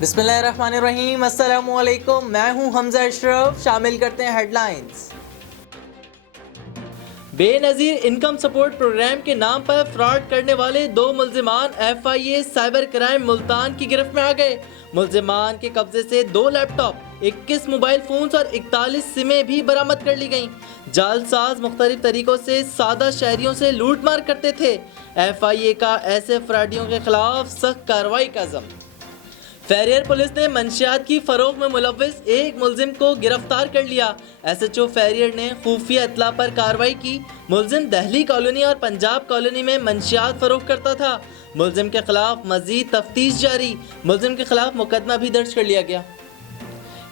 बिस्मिल्लाहिर्रहमानिर्रहीम, अस्सलामुअलैकुम। मैं हूं हमजा अशरफ। शामिल करते हैं headlines. Benazir income support programme के नाम पर फ्रॉड करने वाले 2 मुल्जिमान FIA साइबर क्राइम मुल्तान की गिरफ्त में आ गए। मुल्जिमान के कब्जे से 2 लैपटॉप, 21 मोबाइल फोन्स और 41 सिमें भी बरामद कर ली गईं। जालसाज मुख्तलिफ तरीकों से सादा शहरियों से लूट मार करते थे। FIA का ऐसे फ्रॉडियों के खिलाफ सख्त कार्रवाई का अज़्म। फैरियर पुलिस ने मंशियात की फरोख में मुलव्विस एक मुलजिम को गिरफ्तार कर लिया। SHO फैरियर ने खुफिया इत्तला पर कार्रवाई की। मुलजिम दहली कॉलोनी और पंजाब कॉलोनी में मंशियात फरोख करता था। मुलजिम के खिलाफ मजीद तफ्तीश जारी। मुलजिम के खिलाफ मुकदमा भी दर्ज कर लिया गया।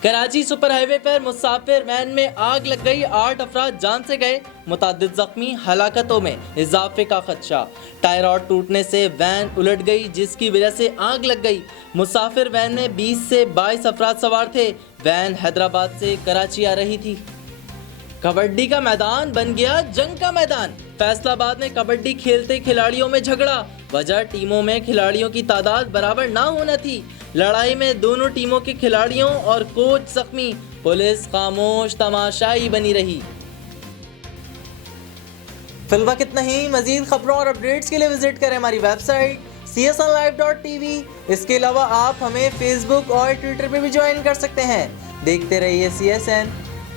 कराची सुपर हाईवे पर मुसाफिर वैन में आग लग गई, 8 अफराद जान से गए, मुतादिद जख्मी, हलाकतों में इजाफे का खदशा। टायर रॉड टूटने से वैन उलट गई, जिसकी वजह से आग लग गई। मुसाफिर वैन में 20 से 22 अफराद सवार थे। वैन हैदराबाद से कराची आ रही थी। कबड्डी का मैदान बन गया जंग का मैदान। फैसलाबाद में कबड्डी खेलते खिलाड़ियों में झगड़ा। वजह टीमों में खिलाड़ियों की तादाद बराबर ना होना थी। लड़ाई में दोनों टीमों के खिलाड़ियों और कोच जख्मी। पुलिस खामोश तमाशाई बनी रही। फिलहाल इतना ही। मजीद खबरों और अपडेट्स के लिए विजिट करें हमारी वेबसाइट csnlive.tv। इसके अलावा आप हमें फेसबुक और ट्विटर पे भी ज्वाइन कर सकते हैं। देखते रहिए CSN।